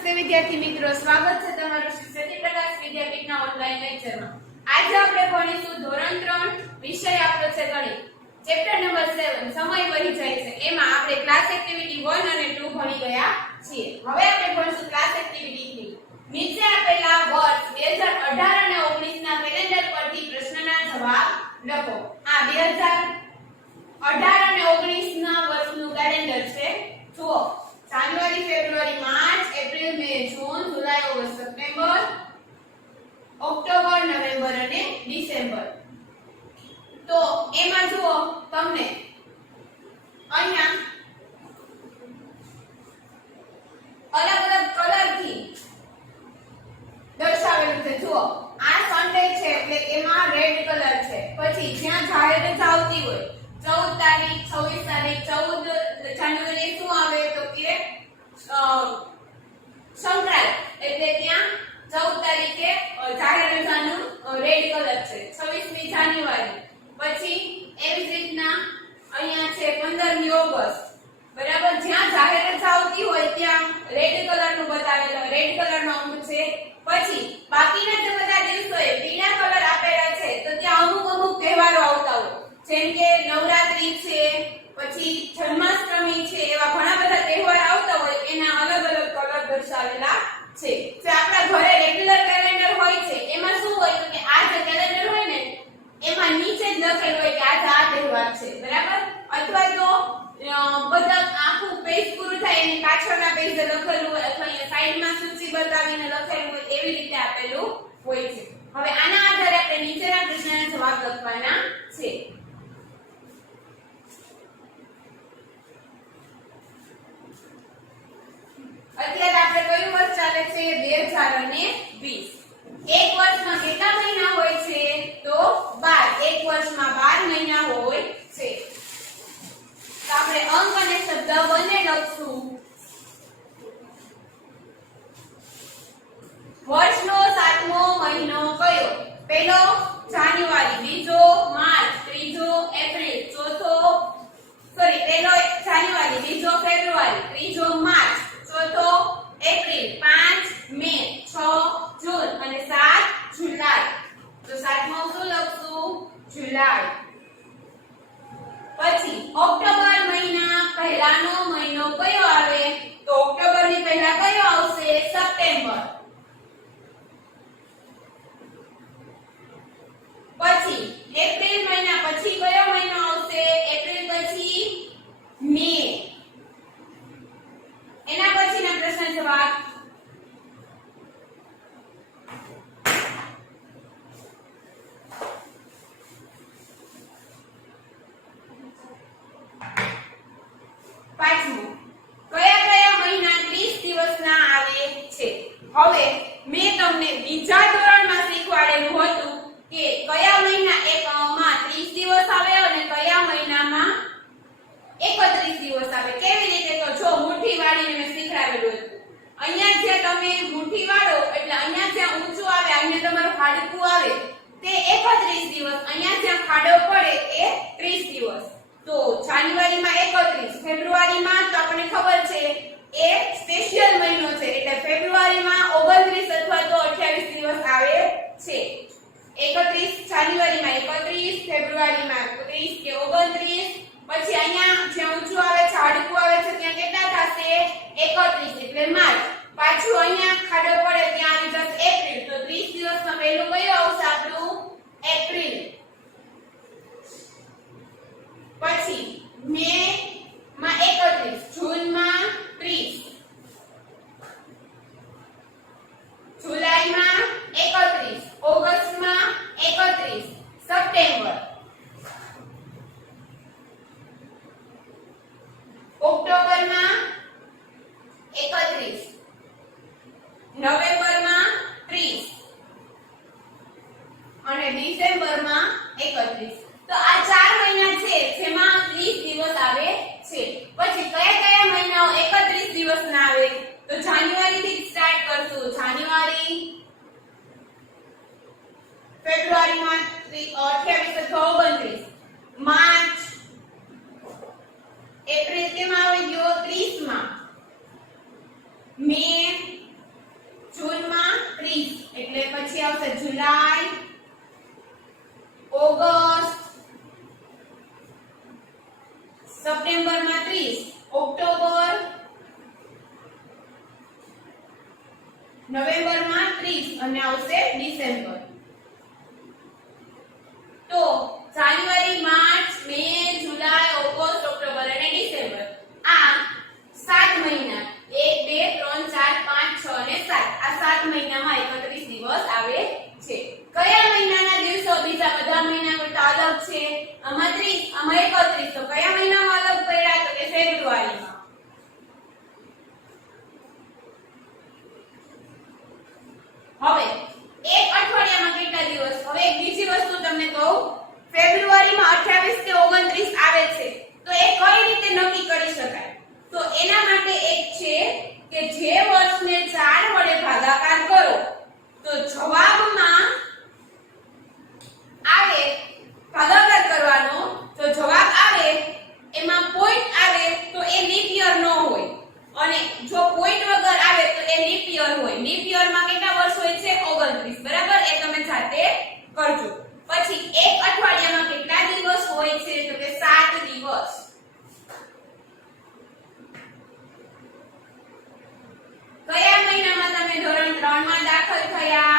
નમસ્તે વિદ્યાર્થી મિત્રો, સ્વાગત છે તમારું શ્રી સત્યપ્રકાશ વિદ્યાપીઠના ઓનલાઈન લેક્ચરમાં। આજે આપણે ભણીશું ધોરણ 3 વિષય આપણો છે ગણિત, ચેપ્ટર નંબર 7 સમય વહી જાય છે। એમાં આપણે ક્લાસ એક્ટિવિટી 1 અને 2 ભણી ગયા છીએ। હવે આપણે ભણીશું ક્લાસ એક્ટિવિટી 3। નીચે આપેલા વર્ષ 2018 અને 19 ના કેલેન્ડર પરથી પ્રશ્નના જવાબ લખો। આ 2018 અને 19 ના વર્ષનું કેલેન્ડર છે। જુઓ, જાન્યુઆરી, ફેબ્રુઆરી, માર્ચ, એપ્રિલ, મે, જૂન, જુલાઈ, ઓગસ્ટ, સપ્ટેમ્બર, ઓક્ટોબર, નવેમ્બર અને ડિસેમ્બર। તો એમાં જુઓ તમને અહીંયા અલગ અલગ કલરથી દર્શાવેલું છે। જુઓ, આ સન્ડે છે એટલે એમાં રેડ કલર છે। પછી જ્યાં જાહેર રજા આવતી હોય 14 તારીખ, 26 તારીખ, 14 જાન્યુઆરી શું આવે તો કે સંક્રાંત, એટલે ત્યાં 14 તારીખે જાહેર રજાનું રેડ કલર છે। 26મી જાન્યુઆરી, પછી એવી જ રીતના અહીંયા છે 15મી ઓગસ્ટ, બરાબર। જ્યાં જાહેર રજા આવતી હોય ત્યાં રેડ કલરનું બતાવેલો, રેડ કલરનો અંક છે। પછી બાકીના જે બધા દિવસોએ પીળા કલર આપેલા છે તો ત્યાં અમુક તહેવારો આવતા હોય, જેમ કે નવરાત્રી છે, પછી જન્માષ્ટમી છે, એવા ઘણા બધા તહેવાર આવતા હોય એના અલગ અલગ કલર દર્શાવેલા છે। જે આપણા ઘરે રેગ્યુલર કેલેન્ડર હોય છે એમાં શું હોય તો કે આ જે કેલેન્ડર હોય ને એમાં નીચે જ લખેલું હોય કે આજે આ તહેવાર છે, બરાબર। અથવા તો બધા આખું પેજ પૂરું થાય એની પાછળના પેજે લખેલું હોય, અથવા અહીંયા સાઈડમાં સૂચિ બતાવીને લખેલું હોય, એવી રીતે આપેલું હોય છે। હવે આના આધારે આપણે નીચેના પ્રશ્નના જવાબ લખવાના છે। અત્યારે આપણે કયું વર્ષ ચાલે છે? 2020। એક વર્ષમાં કેટલા મહિના હોય છે? તો 12। એક વર્ષમાં 12 મહિના હોય છે। તો આપણે અંક અને શબ્દ બંને લખશું। વર્ષનો 7મો મહિનો કયો? પહેલો જાન્યુઆરી, બીજો માર્ચ, ત્રીજો એપ્રિલ, પહેલો જાન્યુઆરી, બીજો ફેબ્રુઆરી, ત્રીજો માર્ચ, ચોથો એપ્રિલ, 5 મે, 6 જૂન અને 7 જુલાઈ। તો 7મો શું લખશું? જુલાઈ। પછી ઓક્ટોબર મહિના પહેલાનો મહિનો કયો આવે? તો ઓક્ટોબર ની પહેલા કયો આવશે? સપ્ટેમ્બર। પછી એપ્રિલ મહિના પછી કયો મહિનો આવશે? એપ્રિલ પછી મે। એના પછીના પ્રશ્ન જવાબ પાંચમો, કયા મહિના 30 દિવસના આવે છે? હવે મેં તમને બીજા ધોરણમાં શીખવાડેલું હતું કે કયા મહિના એકમાં 30 દિવસ આવે અને કયા મહિનામાં 31 દિવસ આવે। કેવી રીતે? તો જો મુઠ્ઠી વાળીને મેં શીખવાડેલું હતું। અહીંયા જે તમે મુઠ્ઠી વાળો એટલે અહીંયા જ્યાં ઊંચું આવે, અહીંયા તમારું હાડકું આવે તે 31 દિવસ, અહીંયા જ્યાં ખાડો પડે એ 30 દિવસ। તો જાન્યુઆરીમાં 31, ફેબ્રુઆરીમાં તો આપણને ખબર છે એ સ્પેશિયલ મહિનો છે એટલે ફેબ્રુઆરીમાં 29 અથવા તો 28 દિવસ આવે છે। 31 જાન્યુઆરીમાં 31, ફેબ્રુઆરીમાં 30 કે 29, પછી અહીંયા જ્યાં ઊંચું આવે છે, હાડકું આવે છે ત્યાં કેટલા થશે? 31 એટલે માર્ચ। પાછું અહીંયા ખાડો પડે ત્યાં આવી જશે એપ્રિલ, તો 30 દિવસમાં પહેલું કયું આવશે આપણું? એપ્રિલ। પછી મે માં 31, જૂન માં 30, જુલાઈ માં 31, ઓગસ્ટ માં 31, સપ્ટેમ્બર, ઓક્ટોબર માં 31, નવેમ્બર માં 30 અને ડિસેમ્બર માં 31। તો આ 4 મહિના છે જેમાં 30 દિવસ આવે जुलाई ऑगस्ट सप्टेम्बर में 30 ऑक्टोबर नवेम्बर में 30 અને આવશે ડિસેમ્બર તો જાન્યુઆરી માર્ચ મે જુલાઈ ઓગસ્ટ ઓક્ટોબર અને ડિસેમ્બર આ 7 મહિના 1 2 3 4 5 6 અને 7 આ 7 મહિનામાં 31 દિવસ આવે છે કયા મહિનાના દિવસો બીજા બધા મહિના કરતા અલગ છે આમાં 30 આમાં 31 તો કયા મહિનામાં અલગ પડ્યા તો કે ફેબ્રુઆરીમાં હવે એક અઠવાડિયામાં કેટલા દિવસ હવે એક બીજી વસ્તુ તમને કહું ફેબ્રુઆરીમાં 28 થી 29 આવે છે તો એ કઈ રીતે નક્કી કરી શકાય તો એના માટે એક છે કે જે વર્ષને 4 વડે ભાગાકાર કરો તો જવાબમાં આવે ભાગાકાર કરવાનો તો જવાબ આવે એમાં પોઈન્ટ આવે તો એ લીપ યર ન હોય અને જો પોઈન્ટ વગર આવે તો એ લીપ યર હોય લીપ યર માં કેટલા વર્ષ હોય છે 29 બરાબર એ તમે જાતે કરજો પછી એક અઠવાડિયામાં કેટલા દિવસ હોય છે તો કે 7 દિવસ કયા મહિનામાં તમે ધોરણ 3 માં દાખલ થયા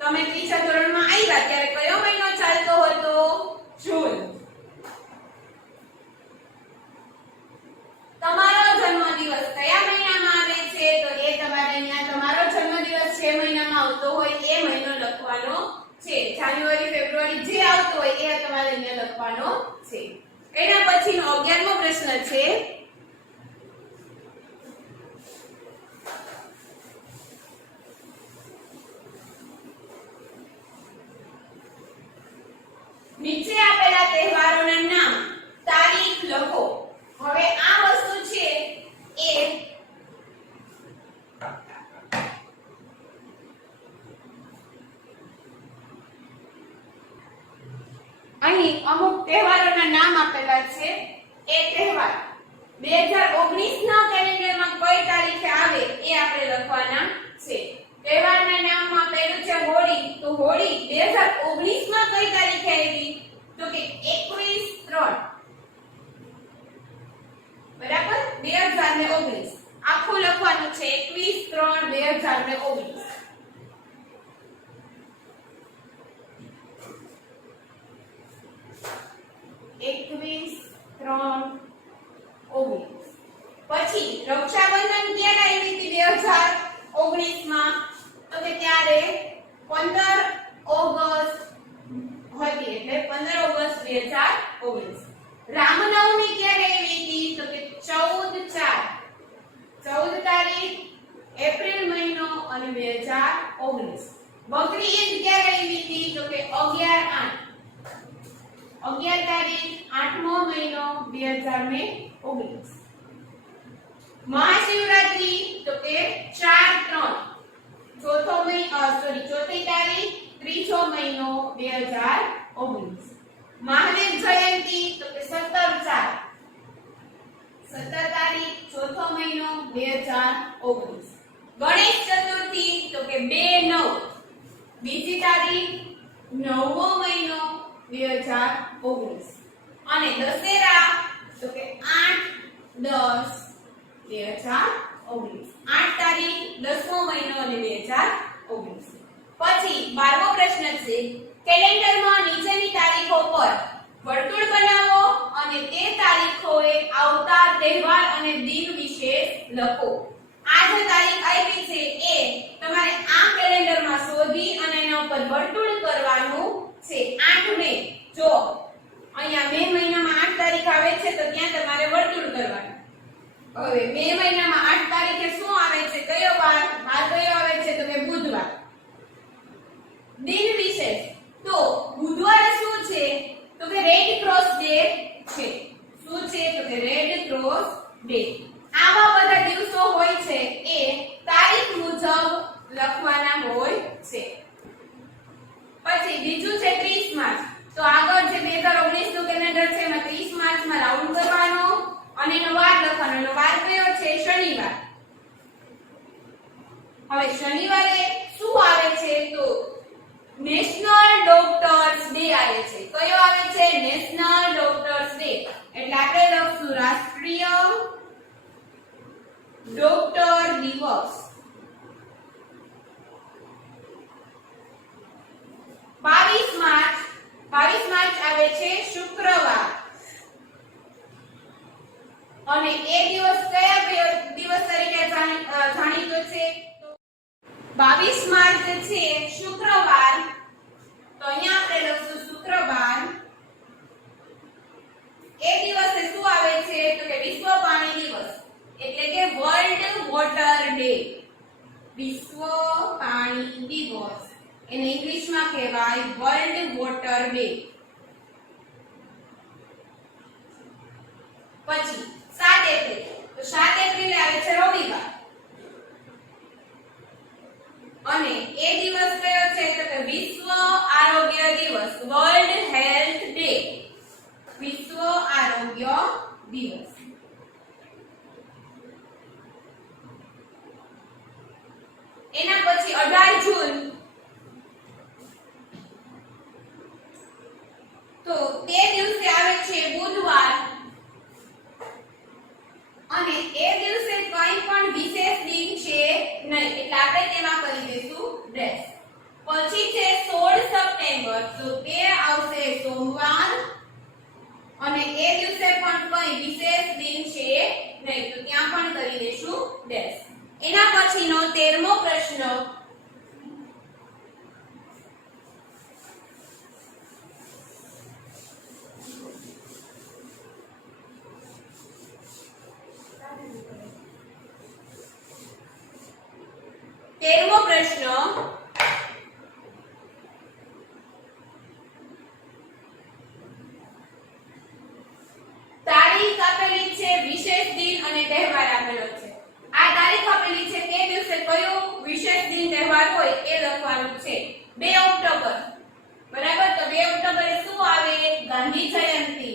તમે ત્રીજા ધોરણમાં આવ્યા ત્યારે કયો મહિનો ચાલતો હતો જૂન તમારો જન્મદિવસ કયા મહિનામાં આવે છે તો એ તમારે અહીંયા તમારો જન્મદિવસ જે મહિનામાં આવતો હોય એ મહિનો લખવાનો છે જાન્યુઆરી ફેબ્રુઆરી જે આવતો હોય એ તમારે અહીંયા લખવાનો છે એના પછીનો 11મો પ્રશ્ન છે નીચે આપેલા તહેવારોના નામ તારીખ લખો હવે આ વસ્તુ છે એ અહીં અમુક તહેવારોના નામ આપેલા છે એ તહેવાર 2019 ના કેલેન્ડરમાં કઈ તારીખે આવે એ આપણે લખવાના છે તહેવારના નામમાં પહેલું છે હોળી તો હોળી 2019 માં કઈ તારીખે આવી તો કે 21/3 બરાબર 2019 આખું લખવાનું છે 21/3/2019 21/3/19 પછી રક્ષાબંધન ક્યારે આવી હતી 2019 માં તો કે ત્યારે 15 ઓગસ્ટ હતી એટલે 15 ઓગસ્ટ 2019 રામનવમી ક્યારે આવી હતી તો કે 14/4 14 તારીખ એપ્રિલ મહિનો અને 2019 બકરી ઈદ ક્યારે આવી હતી તો કે 11/8 11 તારીખ 8મો મહિનો 2019 મહાશિવરાત્રી તો કે 4/3 ચોથી તારીખ 3જો મહિનો 2019 મહાવીર જયંતી તો કે 17/4 17 તારીખ 4થો મહિનો 2019 ગણેશ ચતુર્થી તો કે 2/9 બીજી તારીખ 9મો મહિનો 2019 અને દશેરા તો કે 8/10/2019 8 તારીખ 10મો મહિનો અને 2019 પછી 12મો પ્રશ્ન છે કેલેન્ડરમાં નીચેની તારીખો પર વર્તુળ બનાવો અને તે તારીખોએ આવતા તહેવાર અને દિન વિશેષ લખો આ જે તારીખ આપી છે એ તમારે આ કેલેન્ડરમાં શોધી અને એના ઉપર વર્તુળ કરવાનું છે 8 મે જો અહીંયા મે મહિનામાં 8 તારીખ આવે છે તો ત્યાં તમારે વર્તુળ કરવાનું હવે મે મહિનામાં 8 તારીખે શું આવે છે કયો વાર કયો આવે છે તો કે બુધવાર દિન વિશેષ તો બુધવારે શું છે તો કે રેડ ક્રોસ ડે છે શું છે તો કે રેડ ક્રોસ ડે આવા બધા દિવસો હોય છે એ તારીખ મુજબ લખવાના હોય છે પછી બીજું છે 30 માર્ચ તો આગળ જે 2019 નું કેલેન્ડર છે એમાં 30 માર્ચમાં રાઉન્ડ કરવાનો અને એનો વાર લખવાનો એનો વાર કયો છે શનિવાર હવે શનિવારે શું આવે છે તો નેશનલ ડોક્ટર્સ ડે આવે છે. કયો આવે છે? National doctors day. એટલે આપણે લખશું રાષ્ટ્રીય ડોક્ટર દિવસ. 22 માર્ચ આવે છે શુક્રવાર. અને એ દિવસ કયા દિવસ તરીકે જાણીતો છે? 22 માર્ચ છે શુક્રવાર. તો અહીંયા આપણે લખશું શુક્રવાર. એ દિવસે શું આવે છે? તો કે વિશ્વ પાણી દિવસ, એટલે કે વર્લ્ડ વોટર ડે. વિશ્વ પાણી દિવસ એને ઇંગ્લિશમાં કહેવાય વર્લ્ડ વોટર ડે. પછી 7 એપ્રિલ. તો 7 એપ્રિલ આવે છે રવિવાર. અને એ દિવસ કયો છે? તો કે વિશ્વ આરોગ્ય દિવસ, વર્લ્ડ હેલ્થ ડે. વિશ્વ આરોગ્ય દિવસ. એના પછી 18 જૂન. તો તે દિવસે આવે છે બુધવાર. અને એ દિવસે કંઈ પણ વિશેષ દિન છે નહીં, એટલે આપણે તેમાં કરી દઈશું ડેશ. પછી છે 16 સપ્ટેમ્બર. તો તે આવશે સોમવાર. અને એ દિવસે પણ કંઈ વિશેષ દિન છે નહીં, તો ત્યાં પણ કરી દઈશું ડેશ. એના પછીનો 13મો પ્રશ્ન. તારીખ આપેલી છે, વિશેષ દિન અને તહેવાર આપેલો છે. આ તારીખ આપેલી છે, તે દિવસે કયો વિશેષ દિન તહેવાર હોય એ લખવાનું છે. 2 ઓક્ટોબર. બરાબર. તો 2 ઓક્ટોબરે શું આવે? ગાંધી જયંતિ.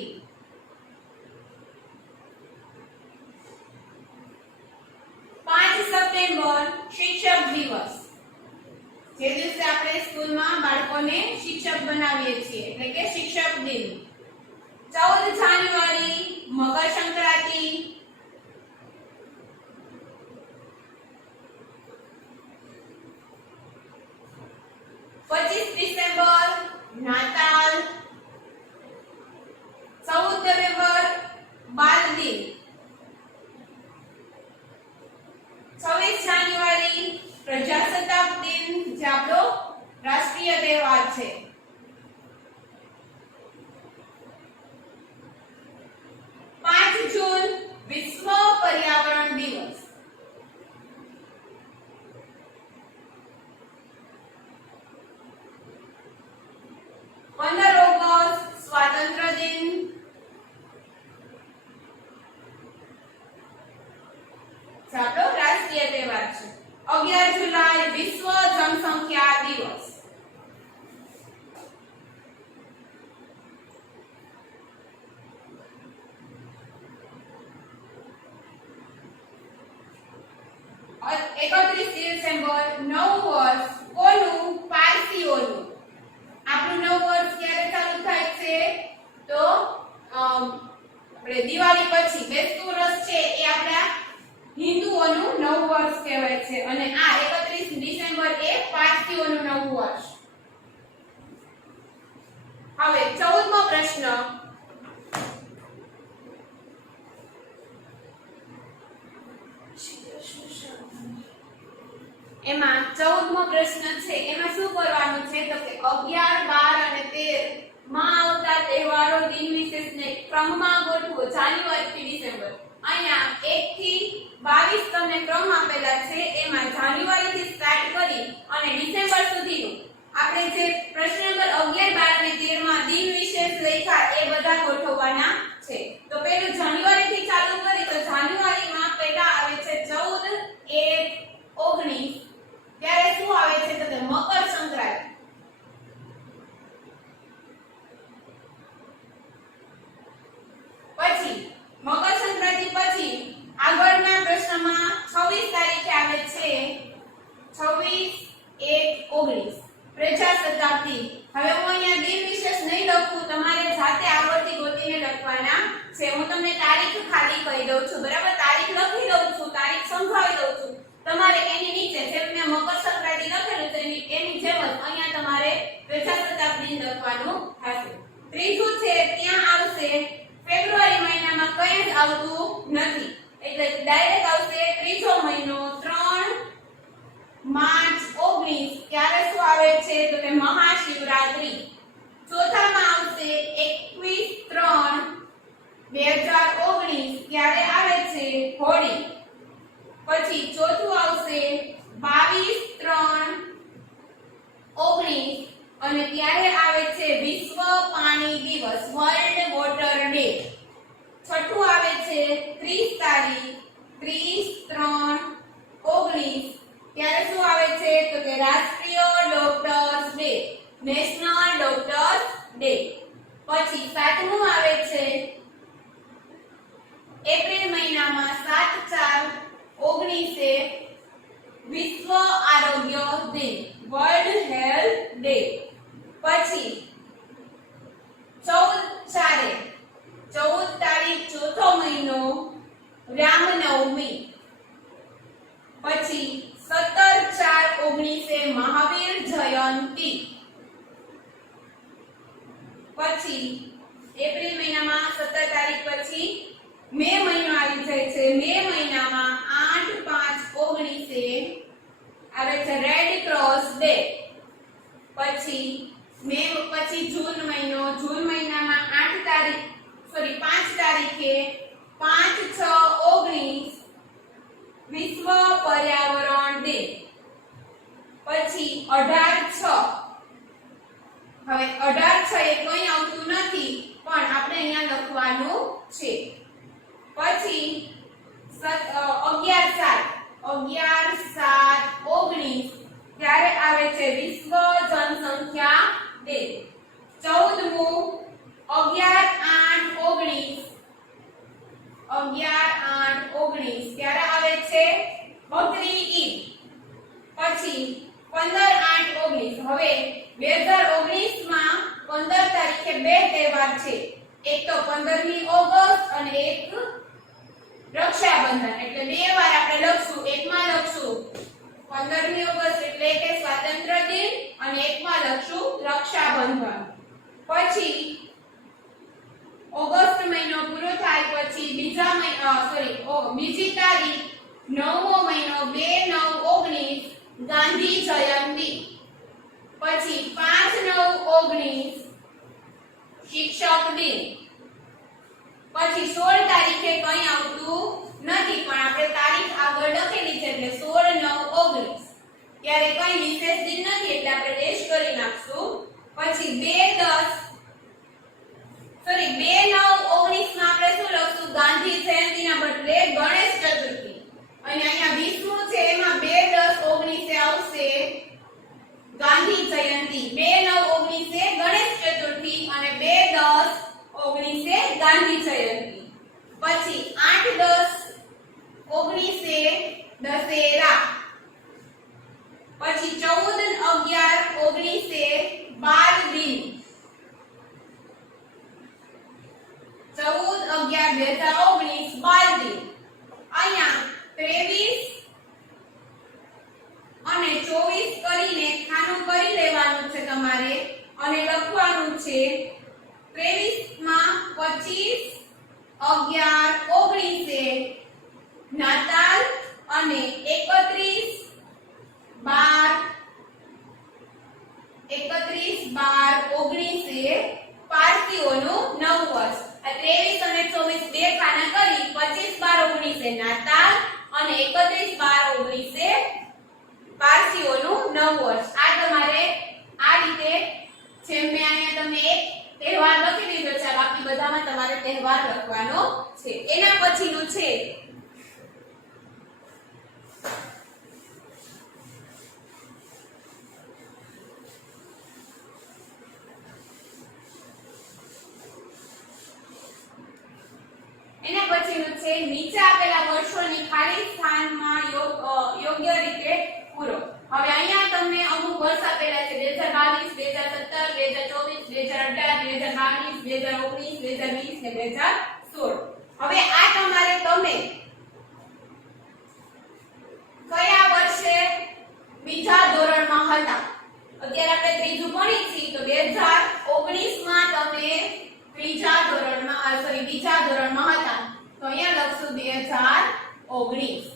5 સપ્ટેમ્બર શિક્ષક દિવસ. જે દિવસે આપણે સ્કૂલમાં બાળકોને શિક્ષક બનાવીએ છીએ, એટલે કે શિક્ષક દિન. 14 જાન્યુઆરી મકર સંક્રાંતિ. 25 ડિસેમ્બર નાતાલ. 14 નવેમ્બર બાળ દિન. 26 જાન્યુઆરી પ્રજાસત્તાક દિન, જે આપણો રાષ્ટ્રીય તહેવાર છે. 5 જૂન વિશ્વ પર્યાવરણ દિવસ. 15 ઓગસ્ટ સ્વાતંત્ર્ય દિન. આપણો રાષ્ટ્રીય તહેવાર છે. 11 જુલાઈ વિશ્વ જનસંખ્યા દિવસ. 31 ડિસેમ્બર નવું વર્ષ. કોનું? પારસીઓનું. આપણું નવું વર્ષ ક્યારે ચાલુ થાય છે? તો આપણે દિવાળી પછી બેસતું વર્ષ છે એ આપણા હિન્દુઓનું નવું વર્ષ કહેવાય છે. અને આ 31 ડિસેમ્બર એ પારસીઓનું નવું વર્ષ. હવે 14મો પ્રશ્ન. એમાં 14મો પ્રશ્ન છે, એમાં શું કરવાનું છે? તો કે 11, 12 અને 13 માં આવતા તહેવારો દિન વિશેષને ક્રમમાં ગોઠવો. જાન્યુઆરી થી ડિસેમ્બર. અહીંયા 1 થી 22 તમને ક્રમ આપેલા છે. એમાં જાન્યુઆરી થી સ્ટાર્ટ કરી અને ડિસેમ્બર સુધીનું આપણે જે પ્રશ્ન નંબર 11, 12 અને 13 માં દિન વિશેષ લખ્યા એ બધા ગોઠવવાના છે. તો પહેલું જાન્યુઆરી થી ચાલુ કરી. તો જાન્યુઆરીમાં પહેલા આવે છે 14, 1, 19. ત્યારે શું આવે છે? તો મકર સંક્રાંતિ. પછી મકર સંક્રાંતિ પછી આગળના પ્રશ્નમાં 26 તારીખે આવે છે દઉં છું, બરાબર? તારીખ લખી દઉં છું, તારીખ સમજાવી દઉં છું. તમારે એની નીચે જેમ મેં મકર સંક્રાંતિ લખેલું છે એની જેમ જ અહીંયા તમારે પ્રજાસત્તાક દિન લખવાનું થશે. ત્રીજું છે ત્યાં આવશે ફેબ્રુઆરી મહિનામાં કંઈ જ આવતું નથી, એટલે ડાયરેક્ટ આવશે ત્રીજો મહિનો 3 માર્ચ 19. ક્યારે શું આવે છે તો કે મહાશિવરાત્રી. ચોથામાં આવશે 21/3/2019. ક્યારે આવે છે હોળી. પછી ચોથું આવશે 22/3/19 અને ત્યારે આવે છે વિશ્વ પાણી દિવસ, વર્લ્ડ વોટર ડે. છઠ્ઠું આવે છે 30 તારીખ 30/3/19. ત્યારે શું આવે છે તો કે રાષ્ટ્રીય doctors day, national doctors day. પછી સાતમું આવે છે એપ્રિલ મહિનામાં 7/4/19 વિશ્વ આરોગ્ય દિન, વર્લ્ડ હેલ્થ ડે. પછી 14 તારીખ ચોથો મહિનો રામનવમી. પછી 17/4/19 મહાવીર જયંતિ. પછી એપ્રિલ મહિનામાં 17 તારીખ પછી મે મહિનો આવી જાય છે. મે મહિનામાં 8/5/19 આવે છે રેડ ક્રોસ ડે. પછી જૂન મહિનો, જૂન મહિનામાં 5 તારીખે 5/6/19 વિશ્વ પર્યાવરણ ડે. પછી 18/6, હવે 18/6 એ કંઈ આવતું નથી પણ આપણે અહીંયા લખવાનું છે. પછી 11/7/19 ત્યારે આવે છે વિશ્વ જનસંખ્યા ડે. 14મું 11/8/19 ત્યારે આવે છે બકરી ઈદ. પછી 15/8/19. હવે 2019 માં 15 તારીખે બે તહેવાર છે, એક તો 15મી ઓગસ્ટ અને એક રક્ષાબંધન. એટલે બે વાર આપણે લખશું, એકમાં લખશું 15મી ઓગસ્ટ એટલે કે સ્વાતંત્ર્ય દિન અને એકમાં લખશું રક્ષાબંધન. પછી ઓગસ્ટ મહિનો પૂરો થાય પછી બીજી તારીખ 9મો મહિનો 2/9/19 ગાંધી જયંતિ. પછી 5/9/19 શિક્ષક દિન. પછી 16 તારીખે કંઈ આવતું નથી પણ આપણે તારીખ આગળ લખેલી છે એટલે 16/9/19. ત્યારે કંઈ વિશેષ દિન નથી એટલે આપણે ડેશ કરી નાખશું. પછી 2/9/19 માં આપણે શું લખશું ગાંધી જયંતિના બદલે ગણેશ ચતુર્થી. અને અહીંયા 20મું છે એમાં 2/10/19 આવશે ગાંધી જયંતિ. 2/9/19 ગણેશ ચતુર્થી અને 2/10/19 ગાંધી જયંતિ. પછી 8/10/19 દશેરા. પછી 14/11/19 બાળ દિન. 14/11/2019 બાળ દિન. અહીંયા 23 અને 24 કરીને ખાનું કરી લેવાનું છે તમારે અને લખવાનું છે 23 માં 25/11/19 નાતાલ અને 31/12/19 પારસીઓનું નવું વર્ષ. આ 23 અને 24 બે ખાના કરી 25/12/19 નાતાલ અને 31/12/19 પારસીઓનું નવું વર્ષ. આ તમારે આ રીતે જેમ મેં અહીંયા તમને એક તહેવાર લખી દીધો છે બાકી બધામાં તમારે તહેવાર લખવાનો છે. એના પછીનું છે નીચે આપેલા વર્ષોની ખાલી સ્થાનમાં યોગ્ય રીતે પૂરો. હવે અહીંયા તમને અમુક વર્ષ આપેલા છે 2022, 2017, 2024, 2018, 2022, 2019, 2020 ને 2016. હવે આ તમારે તમે કયા વર્ષે બીજા ધોરણમાં હતા, અત્યારે આપણે ત્રીજું ભણી છીએ તો 2019 માં તમે બીજા ધોરણમાં હતા તો અહીંયા લખશું 2019.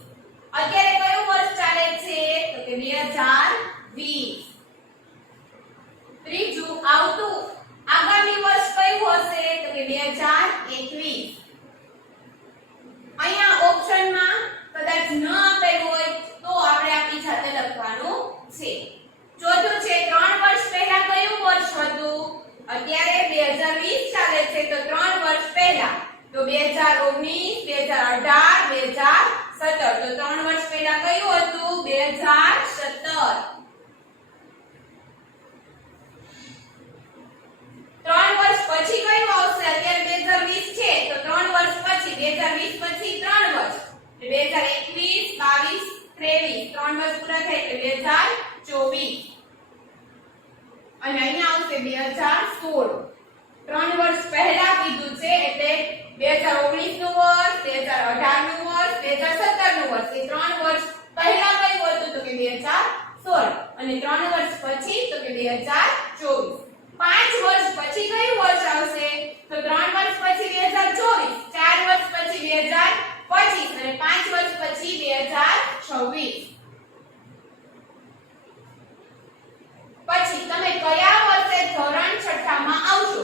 અત્યારે કયું વર્ષ ચાલે છે તો કે 2020. ત્રીજું આવતું આગામી વર્ષ કયું હશે તો કે 2021. અહીંયા ઓપ્શનમાં કદાચ ન આપેલું હોય તો આપણે આપણી જાતે લખવાનું છે. ચોથું છે 3 વર્ષ પહેલા કયું વર્ષ હતું, અત્યારે 2020 ચાલે છે તો 3 વર્ષ પહેલા તો 2019, 2018, 2017 તો 3 વર્ષ પહેલા કયું હતું 2017. 3 વર્ષ પછી કયું આવશે, અત્યારે 2020 છે તો 3 વર્ષ પછી 2020 પછી 3 વર્ષ 2021, 22, 23 3 વર્ષ પૂરા થાય એટલે 2024. અને અહીંયા આવશે 2016. 3 વર્ષ પહેલા કીધું છે એટલે 2019 નું વર્ષ, 2018 નું વર્ષ, 2017 નું વર્ષ. એ 3 વર્ષ પહેલા કયું હતું તો કે 2016 અને 3 વર્ષ પછી તો કે 2024. 5 વર્ષ પછી કયું વર્ષ આવશે તો 3 વર્ષ પછી 2024, 4 વર્ષ પછી 2025 અને 5 વર્ષ પછી 2026. પછી તમે કયા વર્ષે ધોરણ 6 માં આવશો,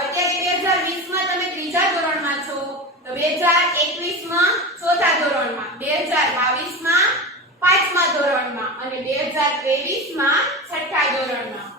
અત્યારે 2020 માં તમે ત્રીજા ધોરણમાં છો તો 2021 માં ચોથા ધોરણમાં, 2022 માં પાંચમા ધોરણમાં અને 2023 માં છઠ્ઠા ધોરણમાં.